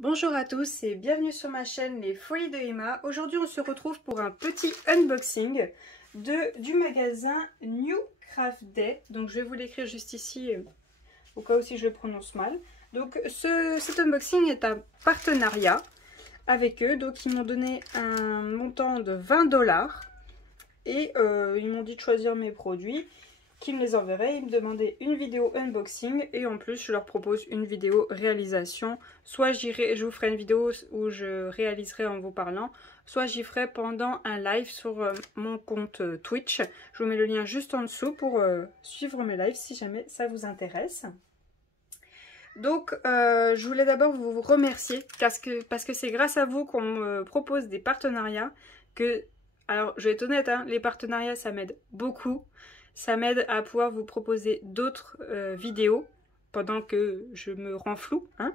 Bonjour à tous et bienvenue sur ma chaîne Les Folies de Emma. Aujourd'hui on se retrouve pour un petit unboxing du magasin New Craft Day. Donc je vais vous l'écrire juste ici au cas où si je le prononce mal. Donc cet unboxing est un partenariat avec eux. Donc ils m'ont donné un montant de 20 $ et ils m'ont dit de choisir mes produits, qui me les enverrait. Ils me demandaient une vidéo unboxing et en plus je leur propose une vidéo réalisation. Soit je vous ferai une vidéo où je réaliserai en vous parlant, soit j'y ferai pendant un live sur mon compte Twitch. Je vous mets le lien juste en dessous pour suivre mes lives si jamais ça vous intéresse. Donc je voulais d'abord vous remercier parce que c'est grâce à vous qu'on me propose des partenariats que... Alors je vais être honnête, hein, les partenariats ça m'aide beaucoup. Ça m'aide à pouvoir vous proposer d'autres vidéos pendant que je me rends floue. Hein.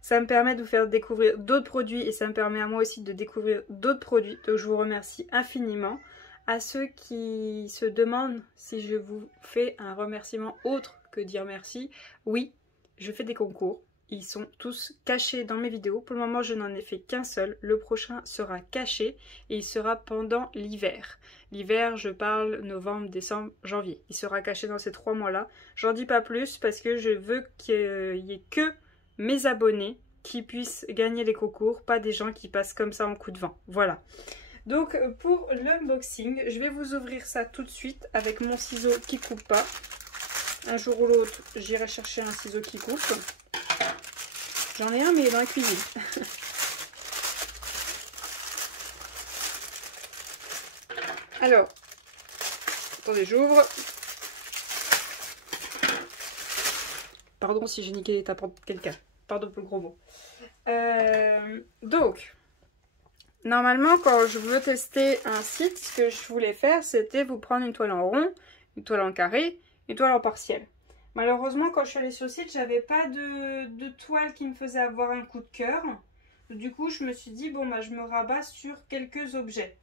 Ça me permet de vous faire découvrir d'autres produits et ça me permet à moi aussi de découvrir d'autres produits. Donc je vous remercie infiniment. À ceux qui se demandent si je vous fais un remerciement autre que dire merci, oui, je fais des concours. Ils sont tous cachés dans mes vidéos. Pour le moment, je n'en ai fait qu'un seul. Le prochain sera caché et il sera pendant l'hiver. L'hiver, je parle novembre, décembre, janvier. Il sera caché dans ces 3 mois-là. J'en dis pas plus parce que je veux qu'il n'y ait que mes abonnés qui puissent gagner les concours, pas des gens qui passent comme ça en coup de vent. Voilà. Donc pour l'unboxing, je vais vous ouvrir ça tout de suite avec mon ciseau qui coupe pas. Un jour ou l'autre, j'irai chercher un ciseau qui coupe. J'en ai un mais il est dans la cuisine. Alors, attendez, j'ouvre. Pardon si j'ai niqué les tapants de quelqu'un. Pardon pour le gros mot. Donc, normalement, quand je veux tester un site, ce que je voulais faire, c'était vous prendre une toile en rond, une toile en carré, une toile en partiel. Malheureusement, quand je suis allée sur le site, j'avais pas de toile qui me faisait avoir un coup de cœur. Du coup, je me suis dit, bon, bah, je me rabats sur quelques objets.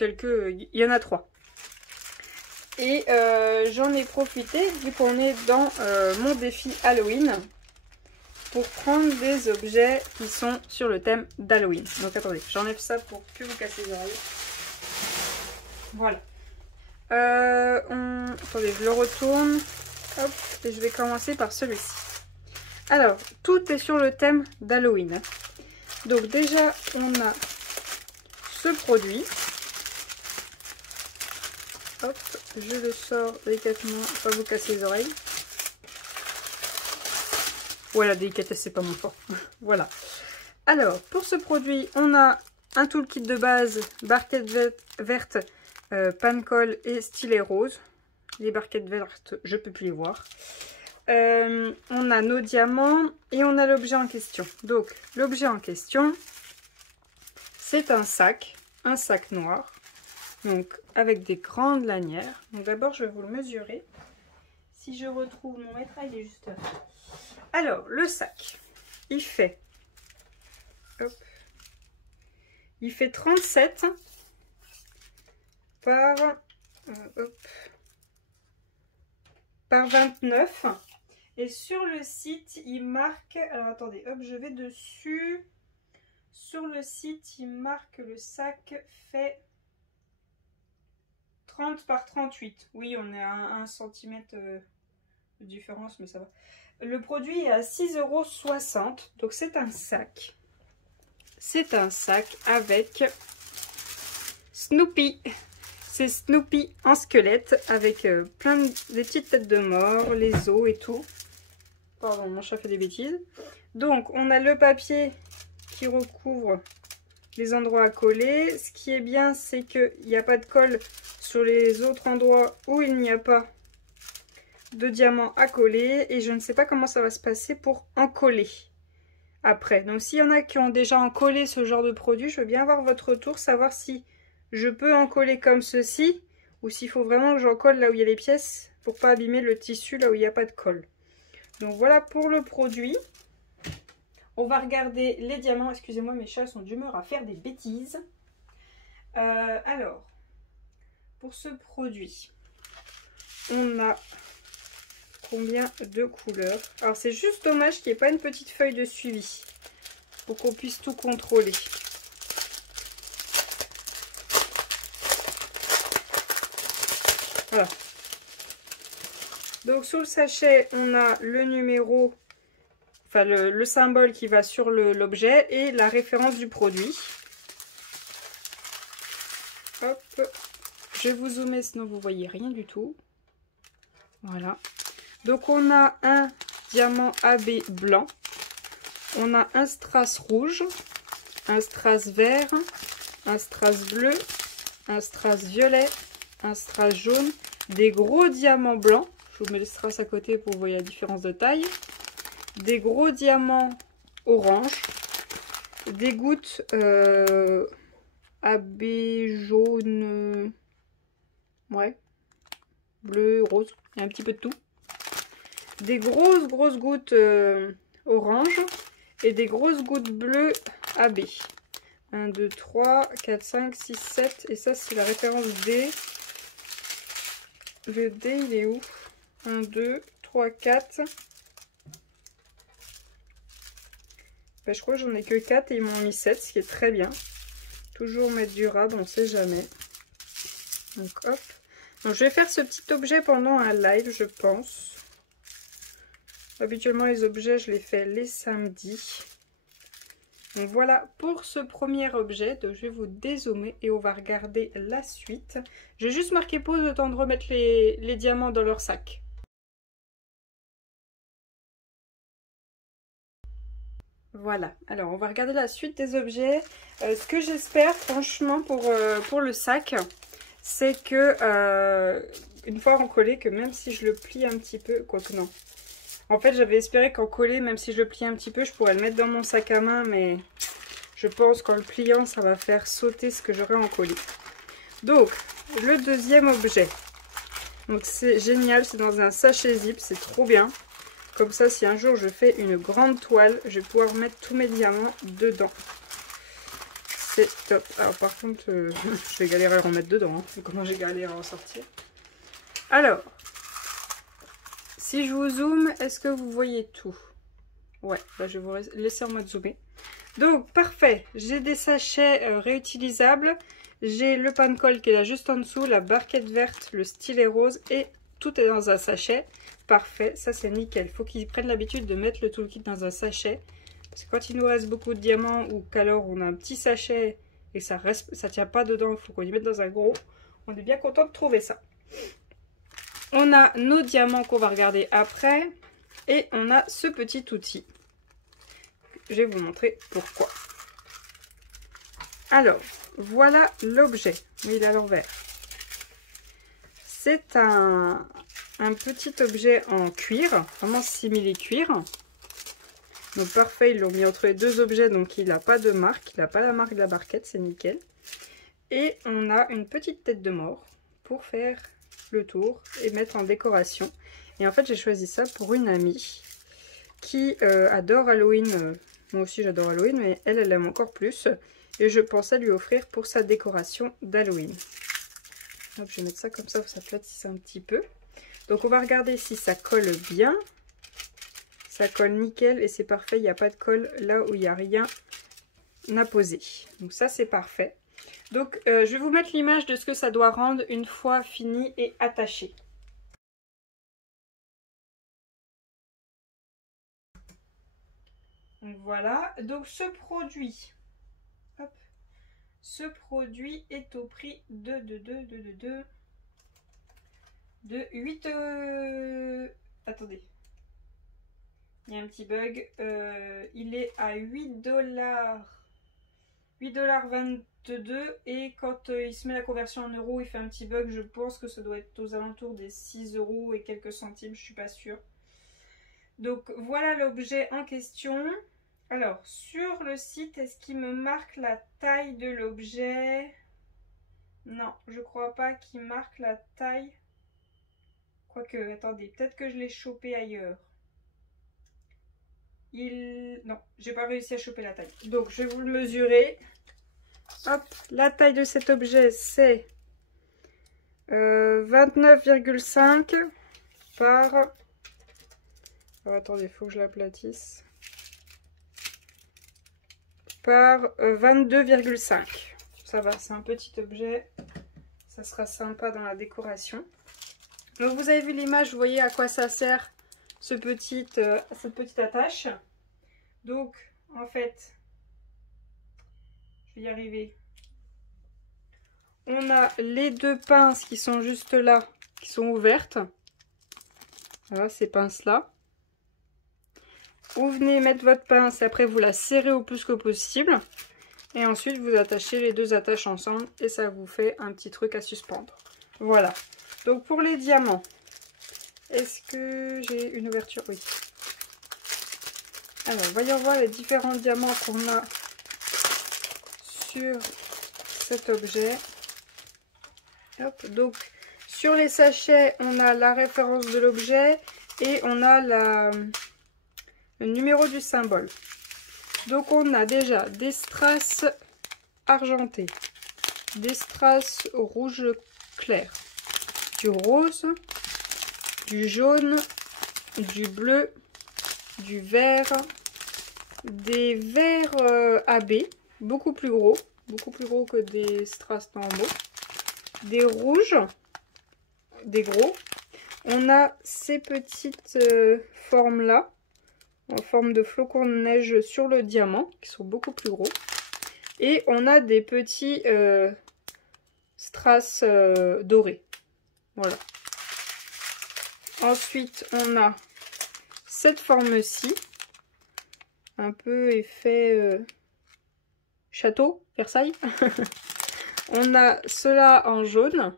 Il y en a 3. Et j'en ai profité, vu qu'on est dans mon défi Halloween, pour prendre des objets qui sont sur le thème d'Halloween. Donc attendez, j'enlève ça pour plus vous casser les oreilles. Voilà. Attendez, je le retourne. Hop, et je vais commencer par celui-ci. Alors, tout est sur le thème d'Halloween. Donc déjà, on a ce produit. Hop, je le sors délicatement, pas vous casser les oreilles. Voilà, délicatesse, c'est pas mon fort. Voilà. Alors, pour ce produit, on a un toolkit de base, barquette verte, pan-colle et stylet rose. Les barquettes vertes, je peux plus les voir. On a nos diamants et on a l'objet en question. Donc, l'objet en question, c'est un sac noir. Donc, avec des grandes lanières. Donc, d'abord, je vais vous le mesurer. Si je retrouve mon mètre, il est juste là. Alors, le sac, il fait... Hop, il fait 37 par... hop, par 29. Et sur le site, il marque... Alors, attendez, hop, je vais dessus. Sur le site, il marque le sac fait... 30 par 38. Oui, on est à 1 cm de différence, mais ça va. Le produit est à 6,60 €. Donc c'est un sac. C'est un sac avec Snoopy. C'est Snoopy en squelette avec plein des petites têtes de mort, les os et tout. Pardon, mon chat fait des bêtises. Donc on a le papier qui recouvre les endroits à coller. Ce qui est bien, c'est qu'il n'y a pas de colle sur les autres endroits où il n'y a pas de diamant à coller. Et je ne sais pas comment ça va se passer pour en coller après. Donc s'il y en a qui ont déjà en collé ce genre de produit, je veux bien avoir votre retour, savoir si je peux en coller comme ceci ou s'il faut vraiment que j'en colle là où il y a les pièces pour pas abîmer le tissu là où il n'y a pas de colle. Donc voilà pour le produit. On va regarder les diamants. Excusez-moi, mes chats sont d'humeur à faire des bêtises. Alors, pour ce produit, on a combien de couleurs? Alors, c'est juste dommage qu'il n'y ait pas une petite feuille de suivi. pour qu'on puisse tout contrôler. Voilà. Donc, sous le sachet, on a le numéro, enfin le symbole qui va sur l'objet et la référence du produit. Hop. Je vais vous zoomer, sinon vous voyez rien du tout. Voilà. Donc, on a un diamant AB blanc. On a un strass rouge, un strass vert, un strass bleu, un strass violet, un strass jaune, des gros diamants blancs. Je vous mets le strass à côté pour voir la différence de taille. Des gros diamants orange. Des gouttes AB jaune. Ouais. Bleu, rose. Il y a un petit peu de tout. Des grosses gouttes orange. Et des grosses gouttes bleues AB. 1, 2, 3, 4, 5, 6, 7. Et ça, c'est la référence D. Le D, il est où? 1, 2, 3, 4. Ben, je crois que j'en ai que 4 et ils m'ont mis 7, ce qui est très bien. Toujours mettre durable, on ne sait jamais. Donc hop. Donc, je vais faire ce petit objet pendant un live, je pense. Habituellement, les objets, je les fais les samedis. Donc voilà pour ce premier objet. Donc, je vais vous dézoomer et on va regarder la suite. Je vais juste marquer pause le temps de remettre les diamants dans leur sac. Voilà, alors on va regarder la suite des objets. Ce que j'espère franchement pour le sac, c'est que une fois encollé, que même si je le plie un petit peu, quoique non. En fait, j'avais espéré qu'en collé, même si je le plie un petit peu, je pourrais le mettre dans mon sac à main, mais je pense qu'en le pliant, ça va faire sauter ce que j'aurais en collé. Donc, le deuxième objet. Donc, c'est génial, c'est dans un sachet zip, c'est trop bien. Comme ça, si un jour je fais une grande toile, je vais pouvoir mettre tous mes diamants dedans. C'est top. Alors, par contre, je vais galérer à en mettre dedans. Hein. Comment j'ai galéré à en sortir. Alors, si je vous zoome, est-ce que vous voyez tout? Ouais, là je vais vous laisser en mode zoomé. Donc, parfait. J'ai des sachets réutilisables. J'ai le pain de colle qui est là juste en dessous, la barquette verte, le stylet rose et tout est dans un sachet. Parfait, ça c'est nickel. Il faut qu'ils prennent l'habitude de mettre le toolkit dans un sachet. Parce que quand il nous reste beaucoup de diamants ou qu'alors on a un petit sachet et que ça tient pas dedans, il faut qu'on y mette dans un gros. On est bien content de trouver ça. On a nos diamants qu'on va regarder après. Et on a ce petit outil. Je vais vous montrer pourquoi. Alors, voilà l'objet. Mais il est à l'envers. C'est un petit objet en cuir. Vraiment simili cuir. Donc parfait, ils l'ont mis entre les deux objets. Donc il n'a pas de marque. Il n'a pas la marque de la barquette. C'est nickel. Et on a une petite tête de mort pour faire le tour et mettre en décoration. Et en fait, j'ai choisi ça pour une amie qui adore Halloween. Moi aussi, j'adore Halloween, mais elle aime encore plus. Et je pensais lui offrir pour sa décoration d'Halloween. Hop, je vais mettre ça comme ça, ça platisse un petit peu. Donc, on va regarder si ça colle bien. Ça colle nickel et c'est parfait. Il n'y a pas de colle là où il n'y a rien à poser. Donc, ça, c'est parfait. Donc, je vais vous mettre l'image de ce que ça doit rendre une fois fini et attaché. Donc voilà, donc ce produit est au prix de 8... attendez, il y a un petit bug, il est à 8,22 et quand il se met la conversion en euros, il fait un petit bug, je pense que ça doit être aux alentours des 6 € et quelques centimes, je suis pas sûre. Donc voilà l'objet en question. Alors, sur le site, est-ce qu'il me marque la taille de l'objet? Non, je crois pas qu'il marque la taille. Quoique, attendez, peut-être que je l'ai chopé ailleurs. Non, j'ai pas réussi à choper la taille. Donc, je vais vous le mesurer. Hop, la taille de cet objet, c'est 29,5 par... Oh, attendez, il faut que je l'aplatisse. par 22,5. Ça va, c'est un petit objet. Ça sera sympa dans la décoration. Donc vous avez vu l'image, vous voyez à quoi ça sert cette petite attache. Donc en fait, je vais y arriver. On a les deux pinces qui sont juste là, qui sont ouvertes. Voilà, ces pinces-là. Vous venez mettre votre pince et après vous la serrez au plus que possible. Et ensuite vous attachez les deux attaches ensemble et ça vous fait un petit truc à suspendre. Voilà. Donc pour les diamants, est-ce que j'ai une ouverture? Oui. Alors voyons voir les différents diamants qu'on a sur cet objet. Hop, donc sur les sachets, on a la référence de l'objet et on a le numéro du symbole. Donc on a déjà des strass argentés, des strass rouge clair, du rose, du jaune, du bleu, du vert, des verts AB, beaucoup plus gros que des strass normaux, des rouges, des gros. On a ces petites formes là, en forme de flocons de neige sur le diamant, qui sont beaucoup plus gros. Et on a des petits strass dorés. Voilà. Ensuite, on a cette forme-ci, un peu effet château, Versailles. On a cela en jaune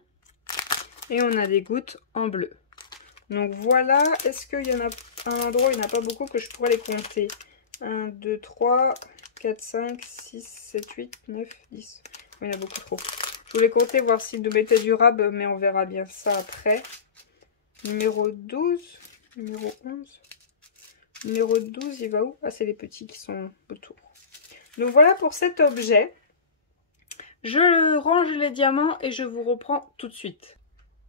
et on a des gouttes en bleu. Donc voilà, est-ce qu'il y en a un endroit où il n'y en a pas beaucoup que je pourrais les compter? 1, 2, 3, 4, 5, 6, 7, 8, 9, 10. Il y en a beaucoup trop. Je voulais compter, voir s'il nous mettait durable, mais on verra bien ça après. Numéro 12, numéro 11. Numéro 12, il va où? Ah, c'est les petits qui sont autour. Donc voilà pour cet objet. Je range les diamants et je vous reprends tout de suite.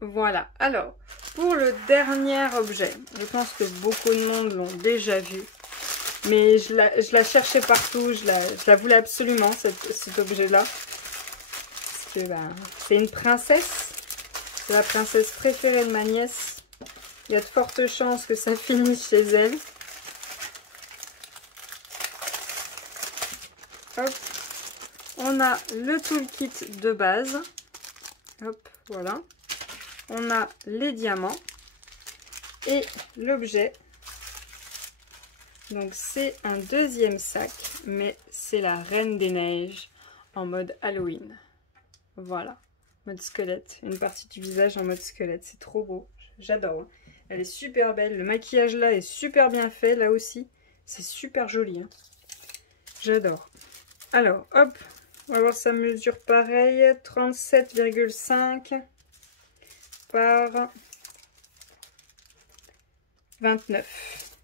Voilà, alors, pour le dernier objet, je pense que beaucoup de monde l'ont déjà vu, mais je la cherchais partout, je la voulais absolument, cet objet-là. Parce que c'est une princesse, c'est la princesse préférée de ma nièce. Il y a de fortes chances que ça finisse chez elle. Hop, on a le toolkit de base. Hop, voilà. On a les diamants et l'objet. Donc c'est un deuxième sac, mais c'est la Reine des Neiges en mode Halloween. Voilà, mode squelette, une partie du visage en mode squelette, c'est trop beau, j'adore. Hein. Elle est super belle, le maquillage là est super bien fait, là aussi, c'est super joli. Hein. J'adore. Alors, hop, on va voir sa mesure pareil, 37,5 par 29.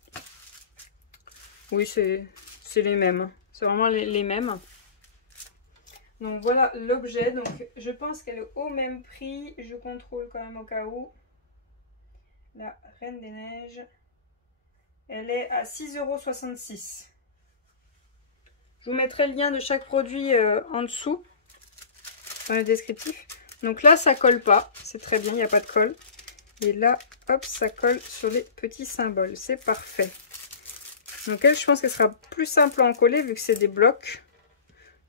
Oui, c'est les mêmes. C'est vraiment les mêmes. Donc voilà l'objet. Donc je pense qu'elle est au même prix. Je contrôle quand même au cas où. La Reine des Neiges. Elle est à 6,66 €. Je vous mettrai le lien de chaque produit en dessous. Dans le descriptif. Donc là, ça colle pas. C'est très bien, il n'y a pas de colle. Et là, hop, ça colle sur les petits symboles. C'est parfait. Donc elle, je pense qu'elle sera plus simple à en coller vu que c'est des blocs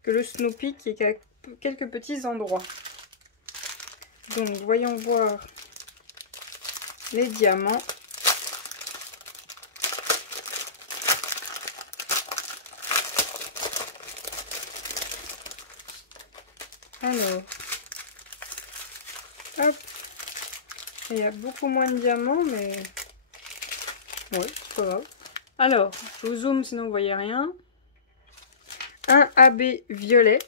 que le Snoopy qui est à quelques petits endroits. Donc voyons voir les diamants. Alors, hop, il y a beaucoup moins de diamants, mais ouais, c'est pas grave. Alors, je vous zoome sinon vous voyez rien. Un AB violet,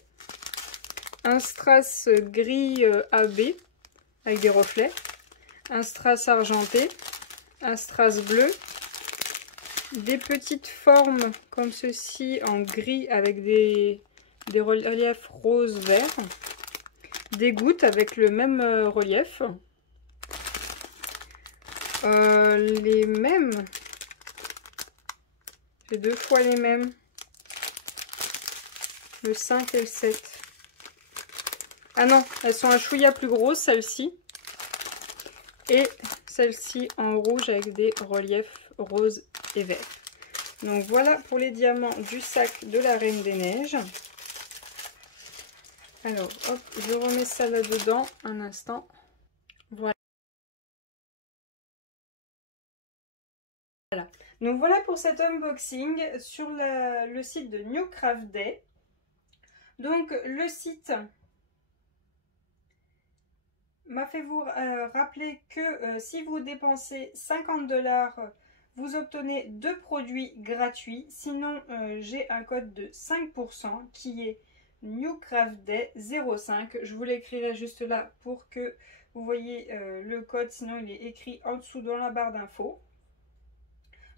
un strass gris AB avec des reflets, un strass argenté, un strass bleu, des petites formes comme ceci en gris avec des reliefs rose vert, des gouttes avec le même relief, les mêmes, j'ai deux fois les mêmes. Le 5 et le 7. Ah non, elles sont un chouïa plus grosses, celles-ci. Et celle-ci en rouge avec des reliefs roses et verts. Donc voilà pour les diamants du sac de la Reine des Neiges. Alors, hop, je remets ça là-dedans un instant. Voilà. Donc voilà pour cet unboxing sur le site de New Craft Day. Donc le site m'a fait vous rappeler que si vous dépensez 50 $, vous obtenez 2 produits gratuits. Sinon, j'ai un code de 5% qui est New Craft Day 05. Je vous l'écrirai juste là pour que vous voyez le code. Sinon, il est écrit en dessous dans la barre d'infos.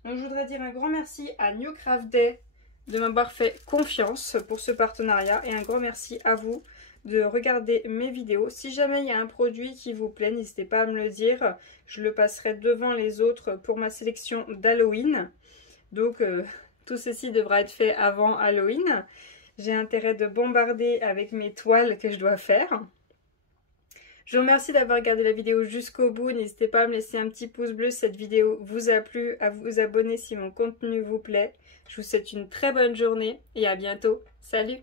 Donc, je voudrais dire un grand merci à New Craft Day de m'avoir fait confiance pour ce partenariat. Et un grand merci à vous de regarder mes vidéos. Si jamais il y a un produit qui vous plaît, n'hésitez pas à me le dire. Je le passerai devant les autres pour ma sélection d'Halloween. Donc tout ceci devra être fait avant Halloween. J'ai intérêt de bombarder avec mes toiles que je dois faire. Je vous remercie d'avoir regardé la vidéo jusqu'au bout. N'hésitez pas à me laisser un petit pouce bleu si cette vidéo vous a plu, à vous abonner si mon contenu vous plaît. Je vous souhaite une très bonne journée et à bientôt. Salut!